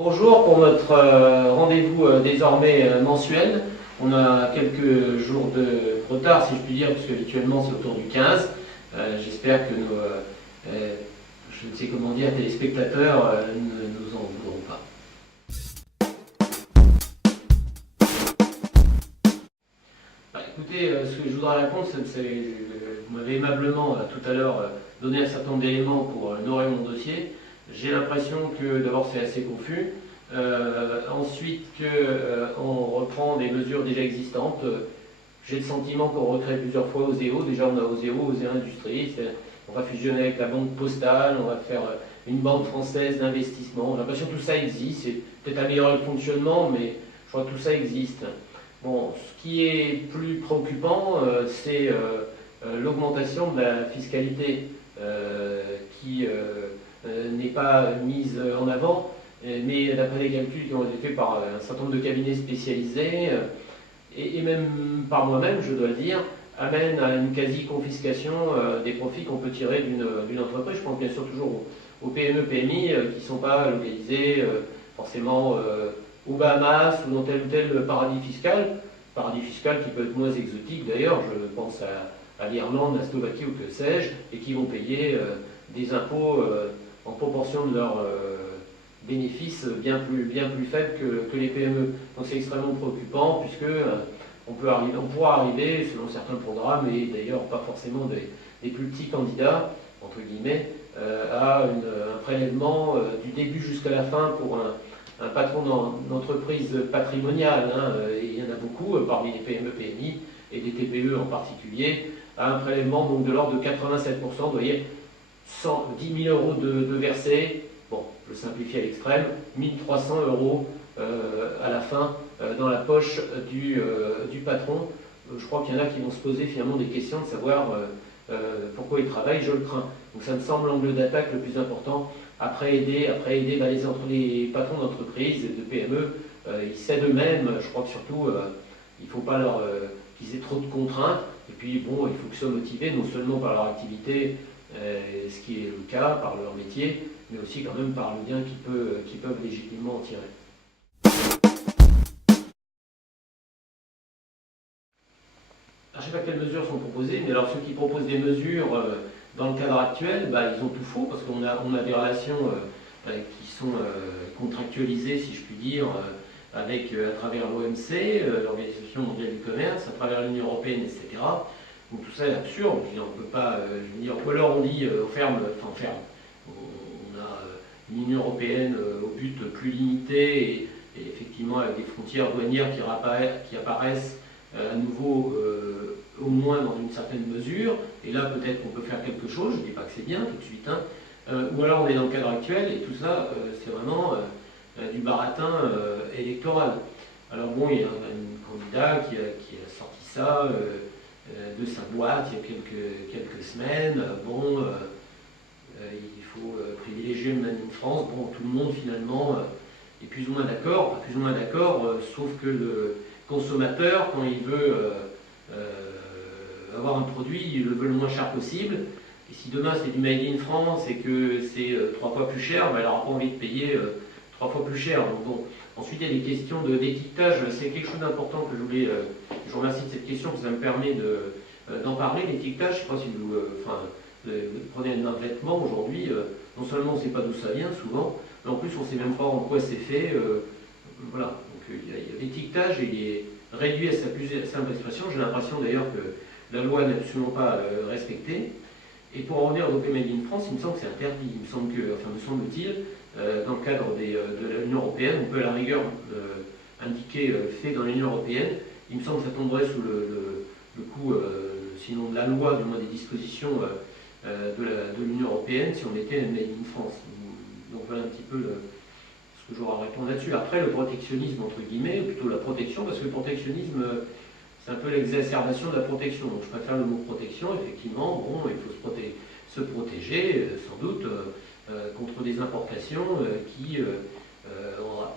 Bonjour pour notre rendez-vous désormais mensuel. On a quelques jours de retard, si je puis dire, puisque habituellement c'est autour du 15. J'espère que nos, je ne sais comment dire, téléspectateurs ne nous en voudront pas. Écoutez, ce que je voudrais répondre, c'est vous m'avez aimablement tout à l'heure donné un certain nombre d'éléments pour nourrir mon dossier. J'ai l'impression que d'abord c'est assez confus. Ensuite qu'on reprend des mesures déjà existantes. J'ai le sentiment qu'on recrée plusieurs fois Oseo. Déjà on a Oseo Industrie. On va fusionner avec la banque postale, on va faire une banque française d'investissement. J'ai l'impression que tout ça existe. C'est peut-être améliorer le fonctionnement, mais je crois que tout ça existe. Bon, ce qui est plus préoccupant, c'est l'augmentation de la fiscalité qui n'est pas mise en avant, mais d'après les calculs qui ont été faits par un certain nombre de cabinets spécialisés, et même par moi-même, je dois le dire, amène à une quasi-confiscation des profits qu'on peut tirer d'une entreprise. Je pense bien sûr toujours aux PME, PMI qui ne sont pas localisés forcément aux Bahamas ou dans tel ou tel paradis fiscal qui peut être moins exotique d'ailleurs, je pense à l'Irlande, la Slovaquie ou que sais-je, et qui vont payer des impôts en proportion de leurs bénéfices bien plus faibles que les PME. Donc c'est extrêmement préoccupant puisque on pourra arriver, selon certains programmes, et d'ailleurs pas forcément des plus petits candidats, entre guillemets, à un prélèvement du début jusqu'à la fin pour un patron d'entreprise patrimoniale, et il y en a beaucoup parmi les PME, PMI et des TPE en particulier, à un prélèvement donc de l'ordre de 87%. Vous voyez, 10 000 euros de versés, bon, je simplifie à l'extrême, 1300 euros à la fin dans la poche du patron. Je crois qu'il y en a qui vont se poser finalement des questions de savoir pourquoi ils travaillent, je le crains. Donc ça me semble l'angle d'attaque le plus important. Après aider les patrons d'entreprise et de PME, ils cèdent eux-mêmes. Je crois que surtout, il ne faut pas qu'ils aient trop de contraintes. Et puis, bon, il faut qu'ils soient motivés non seulement par leur activité, ce qui est le cas, par leur métier, mais aussi quand même par le gain qu'ils peuvent légitimement en tirer. Alors, je ne sais pas quelles mesures sont proposées, mais alors ceux qui proposent des mesures dans le cadre actuel, ils ont tout faux, parce qu'on a des relations qui sont contractualisées, si je puis dire, à travers l'OMC, l'Organisation mondiale du commerce, à travers l'Union européenne, etc. Donc tout ça est absurde. Je veux dire, on ne peut pas, ou alors on dit, on ferme, on a une Union européenne au but plus limité, et effectivement avec des frontières douanières qui apparaissent à nouveau, au moins dans une certaine mesure, et là peut-être qu'on peut faire quelque chose, je ne dis pas que c'est bien tout de suite, ou alors on est dans le cadre actuel, et tout ça, c'est vraiment du baratin électoral. Alors bon, il y a un candidat qui a sorti ça de sa boîte il y a quelques semaines. Bon, il faut privilégier le Made in France. Bon, tout le monde finalement est plus ou moins d'accord, sauf que le consommateur, quand il veut avoir un produit, il le veut le moins cher possible. Et si demain c'est du Made in France et que c'est 3 fois plus cher, il n'aura pas envie de payer 3 fois plus cher. Donc bon, ensuite il y a des questions d'étiquetage. C'est quelque chose d'important que je voulais. Je vous remercie de cette question, parce que ça me permet d'en parler. L'étiquetage, je ne sais pas si vous prenez un vêtement aujourd'hui, non seulement on ne sait pas d'où ça vient souvent, mais en plus on ne sait même pas en quoi c'est fait. Voilà, donc l'étiquetage il est réduit à sa plus simple expression. J'ai l'impression d'ailleurs que la loi n'est absolument pas respectée. Et pour en revenir au Made in France, il me semble que c'est interdit. Il me semble-t-il, dans le cadre de l'Union européenne, on peut à la rigueur indiquer fait dans l'Union européenne. Il me semble que ça tomberait sous le coup, sinon de la loi, du moins des dispositions de l'Union européenne, si on était Made in France. Donc voilà un petit peu ce que j'aurais à répondre là-dessus. Après, le protectionnisme, entre guillemets, ou plutôt la protection, parce que le protectionnisme, c'est un peu l'exacerbation de la protection. Donc je préfère le mot protection, effectivement. Bon, il faut se protéger, sans doute, contre des importations qui,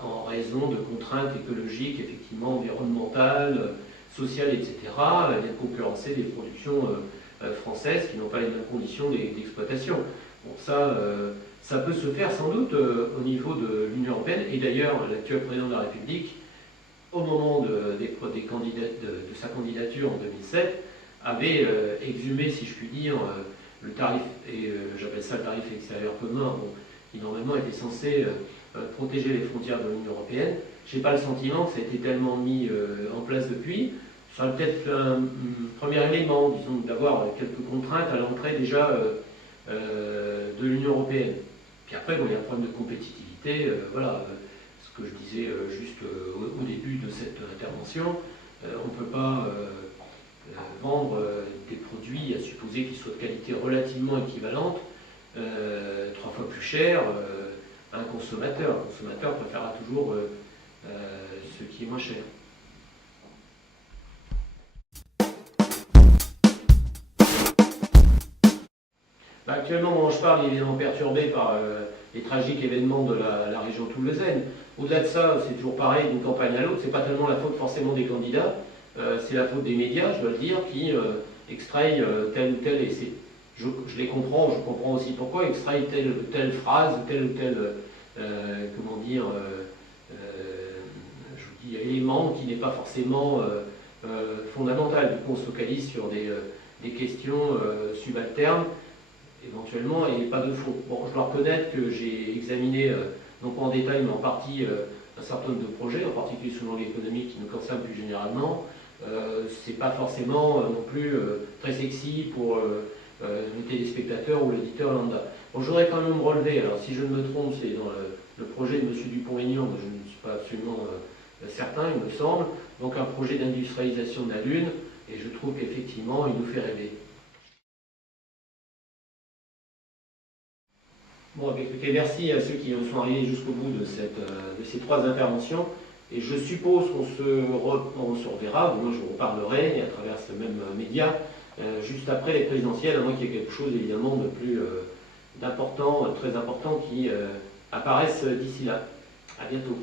en raison de contraintes écologiques, effectivement, environnementales, sociales, etc., viennent concurrencer des productions françaises qui n'ont pas les mêmes conditions d'exploitation. Bon, ça, ça peut se faire sans doute au niveau de l'Union européenne, et d'ailleurs l'actuel président de la République, au moment de sa candidature en 2007, avait exhumé, si je puis dire, le tarif, et j'appelle ça le tarif extérieur commun, bon, qui normalement était censé protéger les frontières de l'Union européenne. Je n'ai pas le sentiment que ça a été tellement mis en place depuis. Ça serait peut-être un premier élément, disons, d'avoir quelques contraintes à l'entrée déjà de l'Union européenne. Puis après, bon, il y a un problème de compétitivité, voilà, ce que je disais juste au début de cette intervention, on ne peut pas vendre des produits à supposer qu'ils soient de qualité relativement équivalente, 3 fois plus cher à un consommateur. Le consommateur préférera toujours ce qui est moins cher. Actuellement, quand je parle, il est évidemment perturbé par les tragiques événements de la région toulousaine. Au-delà de ça, c'est toujours pareil d'une campagne à l'autre, c'est pas tellement la faute forcément des candidats, c'est la faute des médias, je dois le dire, qui extraient telle ou telle, et je les comprends, je comprends aussi pourquoi, extraient telle ou telle phrase, telle ou telle, comment dire, je vous dis, élément qui n'est pas forcément fondamental. Du coup, on se focalise sur des questions subalternes, éventuellement, et pas de fond. Bon, je dois reconnaître que j'ai examiné, non pas en détail, mais en partie, un certain nombre de projets, en particulier sur l'angle économique qui nous concerne plus généralement. C'est pas forcément non plus très sexy pour le téléspectateur ou l'éditeur lambda. Bon, je voudrais quand même relever, alors si je ne me trompe, c'est dans le projet de M. Dupont-Aignan, mais je ne suis pas absolument certain, il me semble, donc un projet d'industrialisation de la Lune, et je trouve qu'effectivement, il nous fait rêver. Bon, écoutez, merci à ceux qui sont arrivés jusqu'au bout de ces 3 interventions. Et je suppose qu'on se reverra, moi je vous reparlerai à travers ce même média, juste après les présidentielles, à moins qu'il y ait quelque chose évidemment de plus d'important, très important qui apparaisse d'ici là. À bientôt.